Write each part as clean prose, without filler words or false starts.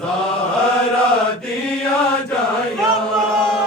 ज़हरा दिया जाया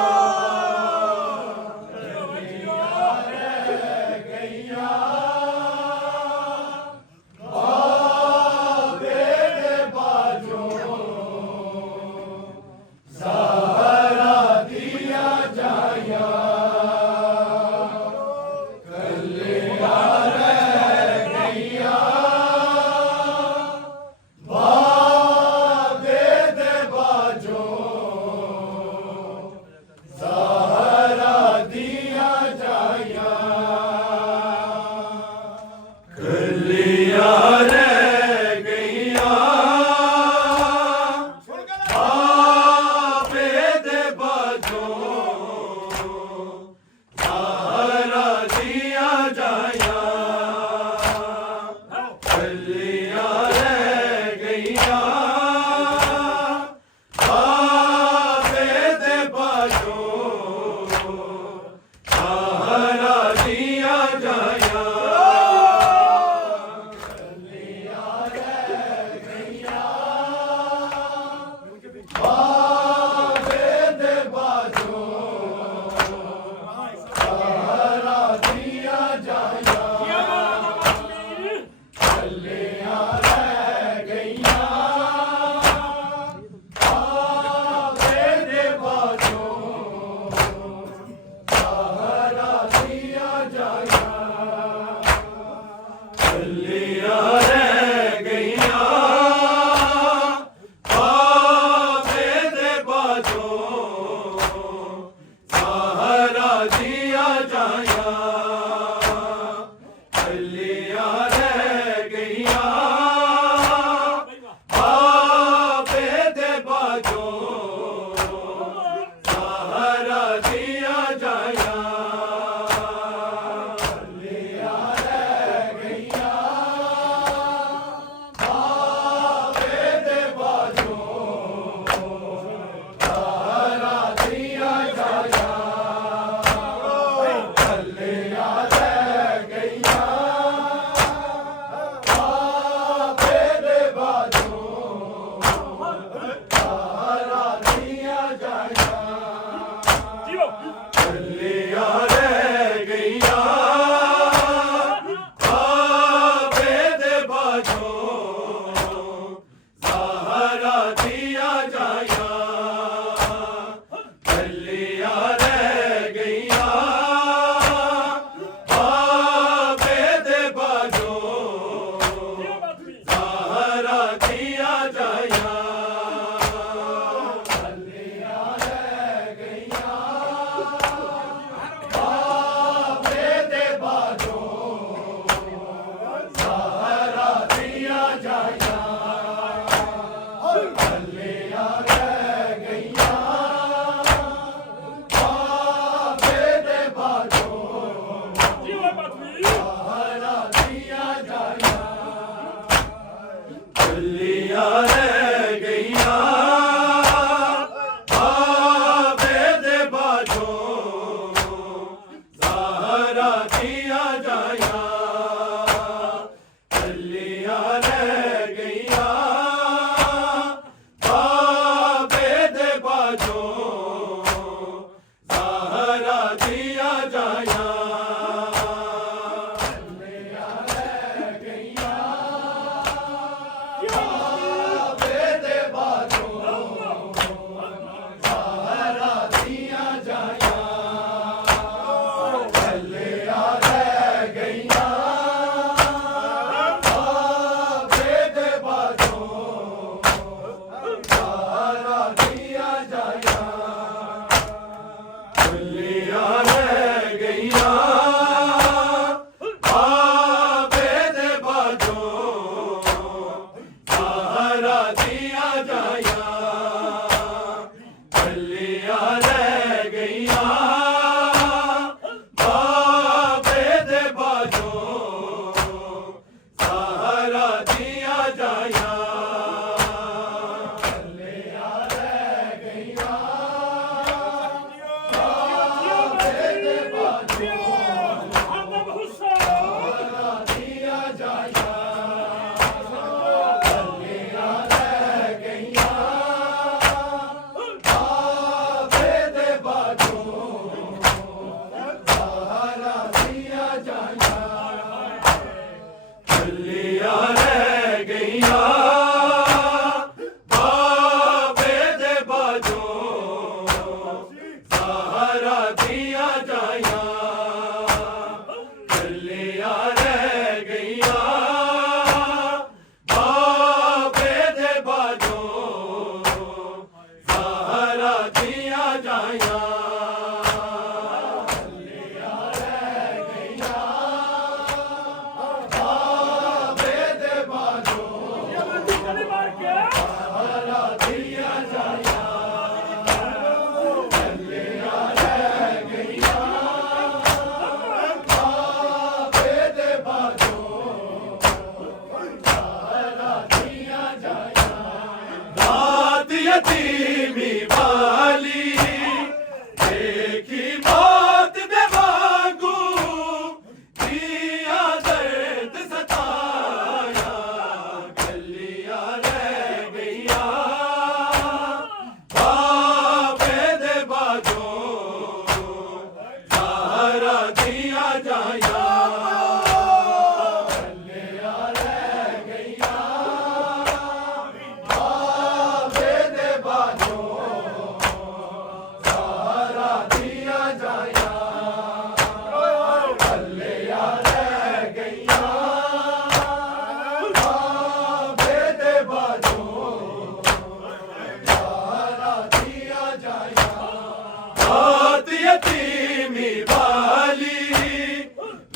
यतीमी वाली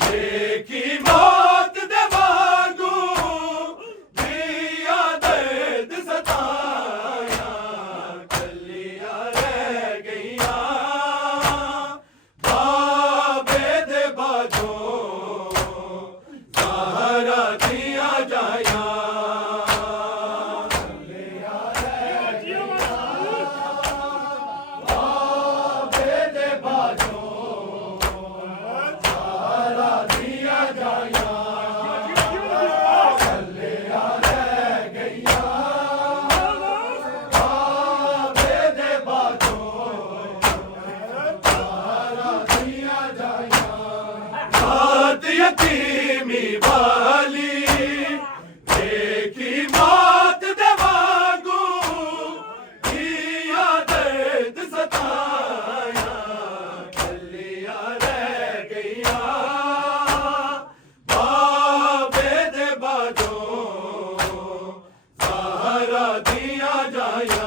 लेकी मौत दे वांगू दिया दर्द सताया कलियां रह गईयां बाबे दे बाजों ज़हरा दिया जाया यतीमी वाली लेकी मौत दे वांगू दिया दर्द सताया कलियां रह गईयां बाबे दे बाजों ज़हरा दिया जाया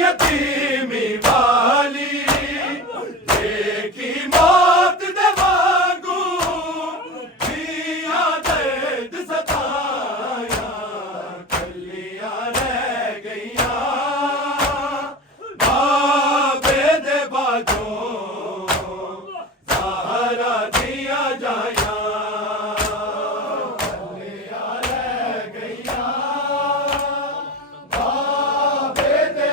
यतीमी वाली लेकी मौत दे वांगू दिया दर्द सताया कलियां रह गईयां बाबे दे बाजों ज़हरा दिया जाया कलियां रह गईयां बाबे दे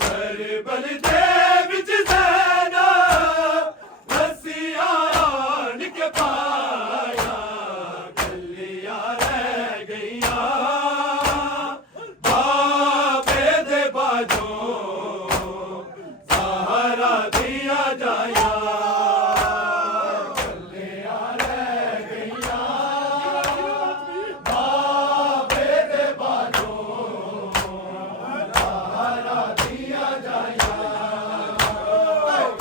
करबल दे विच ज़ैनब रस्सियां आन के पाया कलियां रह गईयां बाबे दे बाजों ज़हरा दिया जाया कलियां रह गईयां बाबे दे बाजों ज़हरा दिया जाया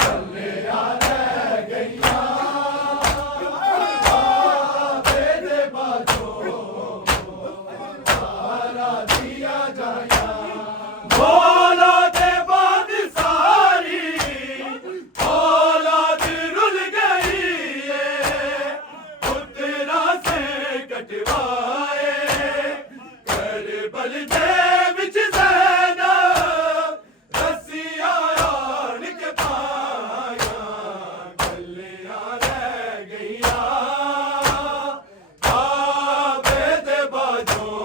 कलियां रह गईयां बाबे दे बाजों ज़हरा दिया जाया मौला दे बाद सारी औलाद रुल गई है पुत्रा से कटवाए करबल दे विच ज़ैनब रस्सियां आन के पाया कलियां रह गईयां बाबे दे बाजों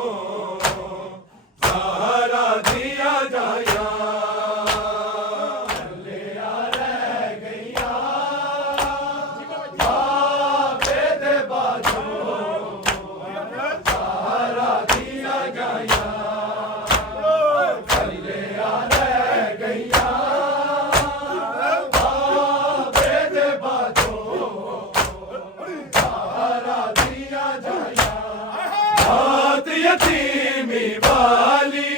ज़हरा दिया जाया कलियां रह गईयां बाबे दे बाजों ज़हरा दिया जाया कलियां रह गईयां बाबे दे बाजों ज़हरा दिया जाया बात यतीमी वाली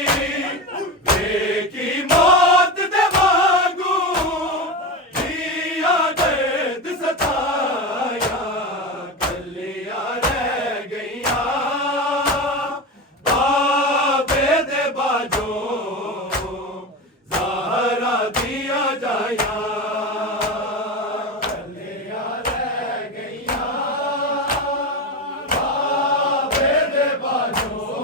लेकी मौत दे वांगू दिया दर्द सताया कलियां रह गईयां बाबे दे बाजों ज़हरा दिया जाया कलियां रह गईयां बाबे दे बाजों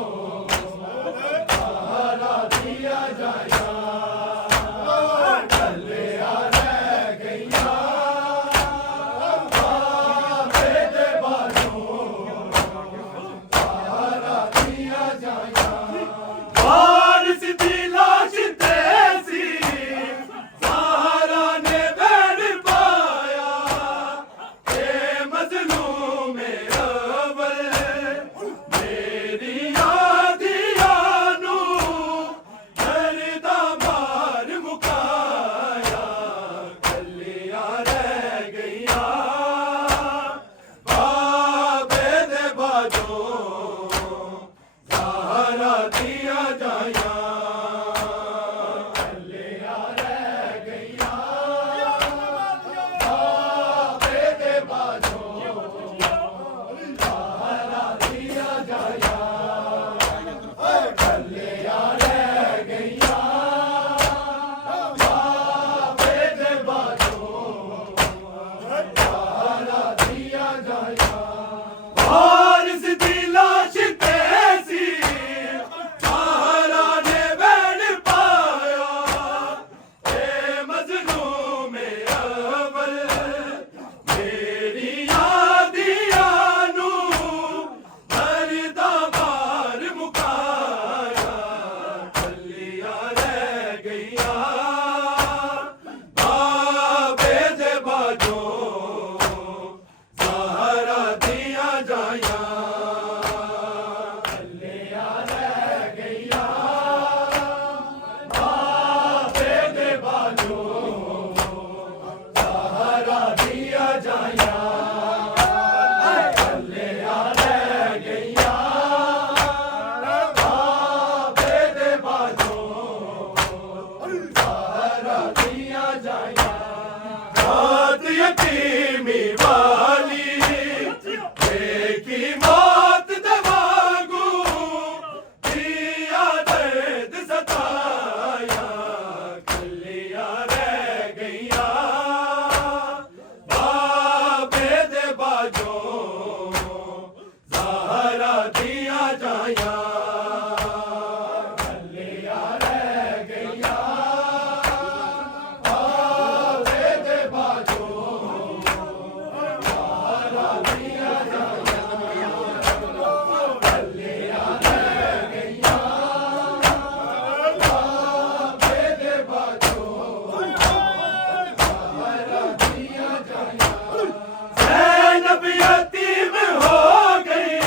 ज़ैनब यतीम हो गई,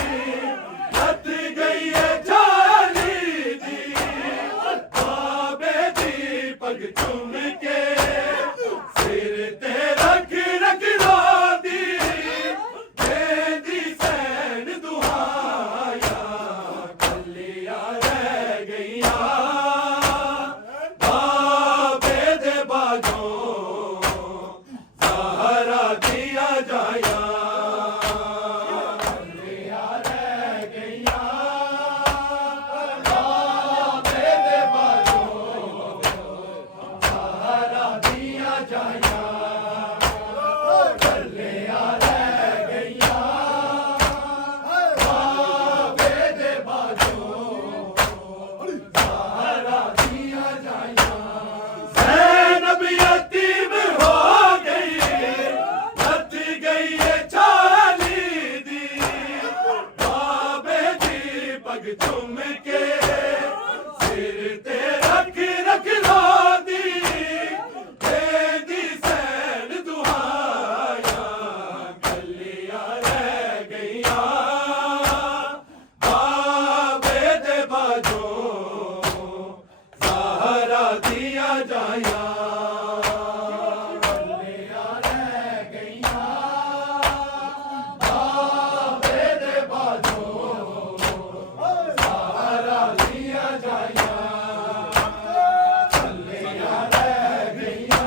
लथ गई है जाली दी, बाबे दी पग चूम के सिर ते रख रख लो दी, बेदी सैन दुहाया कलिया रह गईया, बाबे दे बाजों ज़हरा दिया जाया, कलिया रह गईया, बाबे दे बाजों ज़हरा दिया जाया, कलिया रह गईया, बाबे दे बाजों ज़हरा दिया जाया। ज़ैनब यतीम हो गई, लथ गई है जाली दी, बाबे दी पग चूम के सिर ते रख रख लो दी, बेदी सैन दुहाया कलिया रह गईया, बाबे दे बाजों ज़हरा दिया जाया, कलिया रह गईया, बाबे दे बाजों ज़हरा दिया जाया, कलिया रह गईया,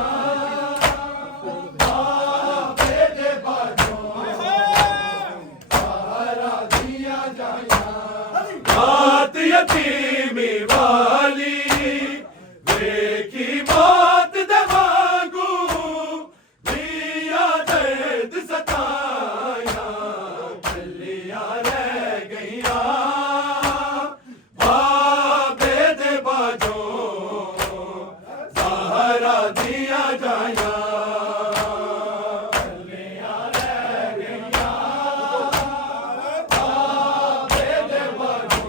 बाबे दे बाजों ज़हरा दिया जाया। बात यतीमी वाली देखी बात दवागू, दिया दर्द सताया कलिया रह गईया, बाबे दे बाजों ज़हरा दिया जाया, कलिया रह गईया, बाबे दे बाजों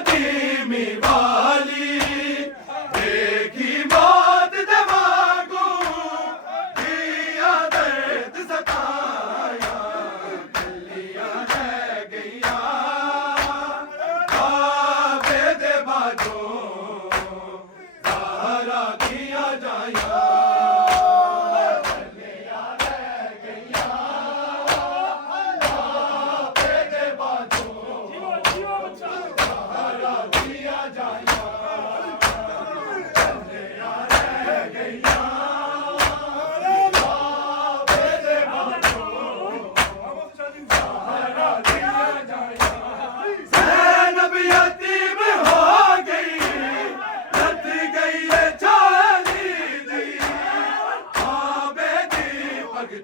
यतीमी वाली देखी मौत दे वांगू दिया दर्द सताया गलियां रह गईयां काबे दे बाजों ज़हरा दिया जाया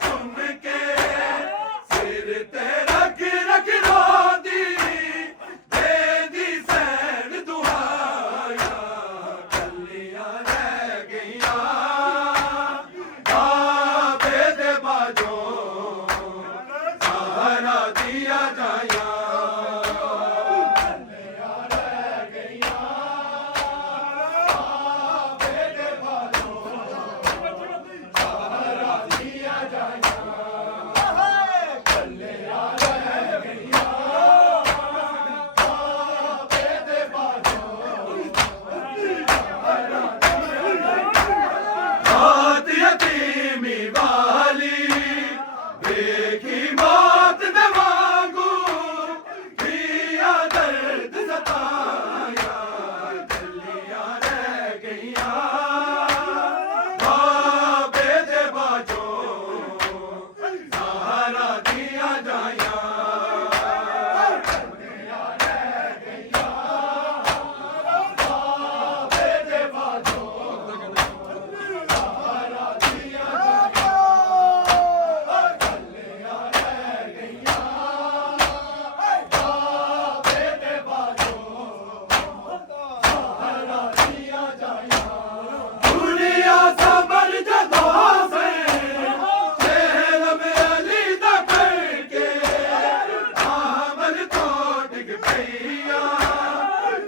चुम के सिर ते रख रख रोंदी दे दी सैन दुआया गलियां रह गईयां काबे दे बाजों ज़हरा दिया जाया यतीमी वाली देखी मौत दे वांगू दिया दर्द सताया गलियां रह गईयां काबे दे बाजों ज़हरा दिया जाया दुनिया समर जगह से शहर में अली दा करके आमल तो डिग पईया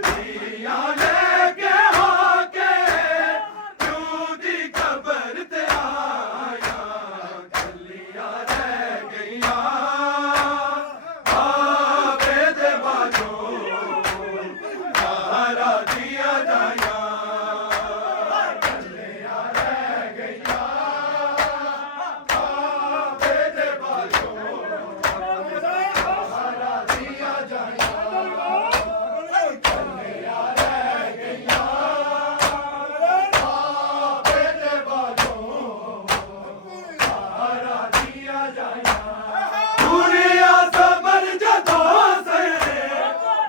दिया लेके होके क्यों दी कबर ते आया गलियां रह गईयां काबे दे बाजों ज़हरा दिया जाया दुनिया समर जगह से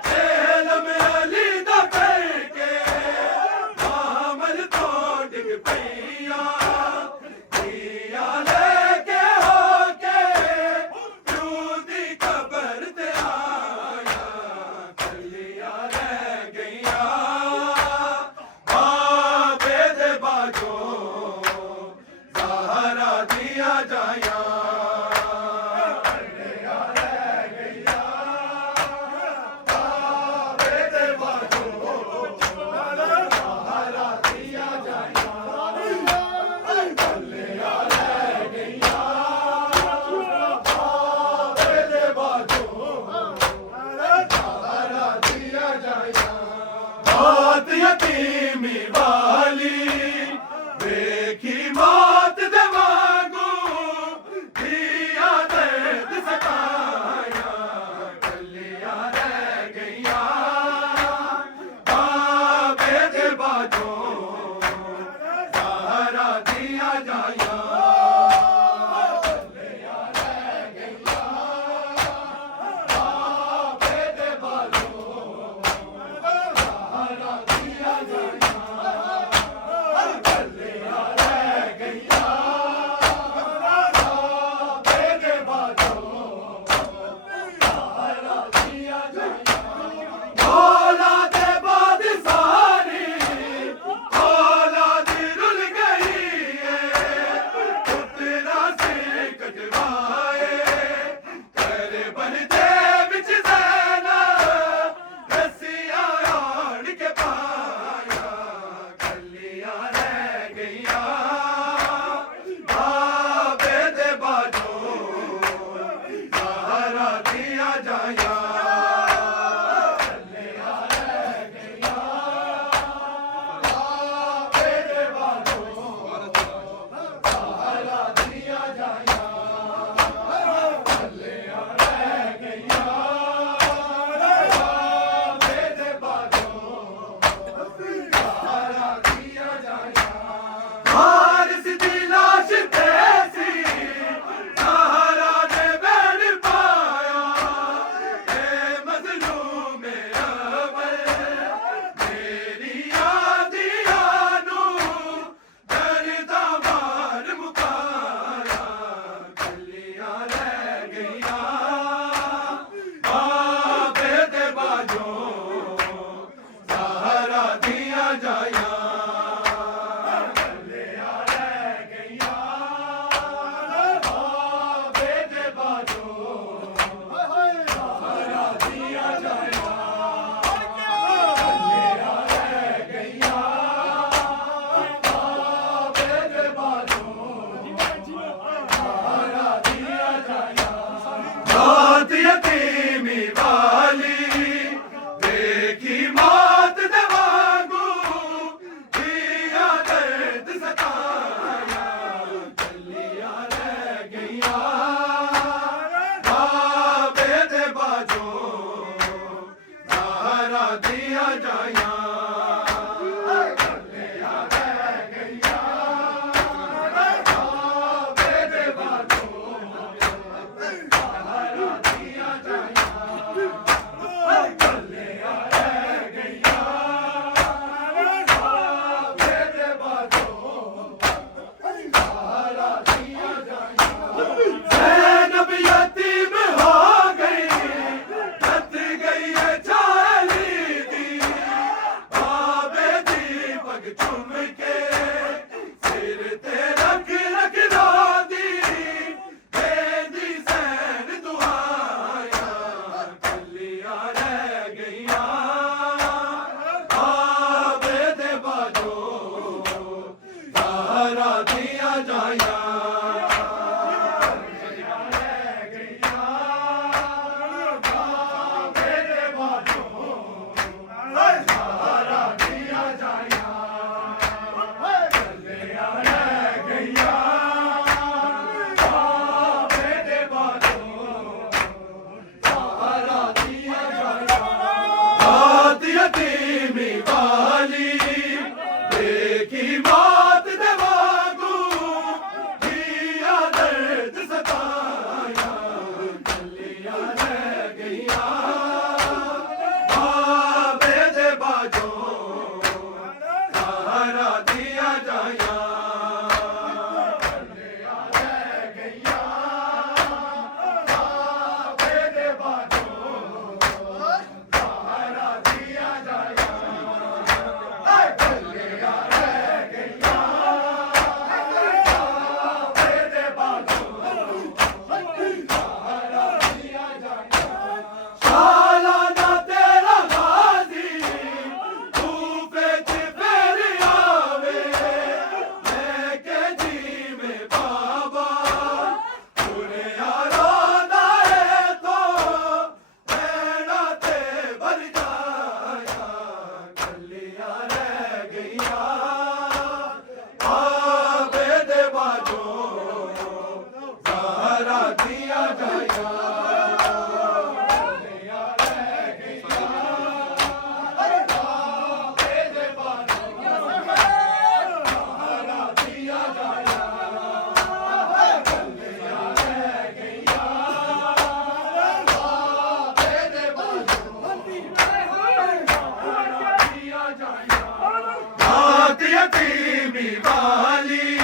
शहर में अली दा करके आमल तो डिग पईया दिया लेके होके क्यों दी कबर ते आया गलियां रह गईयां काबे दे बाजों ज़हरा दिया जाया यतीमी वाली देखी मौत दे वांगू दिया दर्द सताया गलियां रह गईयां काबे दे बाजों ज़हरा दिया जाया काबे दे बाजों ज़हरा दिया जाया दिया जाया दिया जाया यतीमी वाली देखी बात दवागू दिया दर्द सताया गलिया रह गईया बाबे दे बाजो सहारा दिया जाया गलिया रह गईया बाबे दे बाजो सहारा दिया जाया दिया जाया यतीमी वाली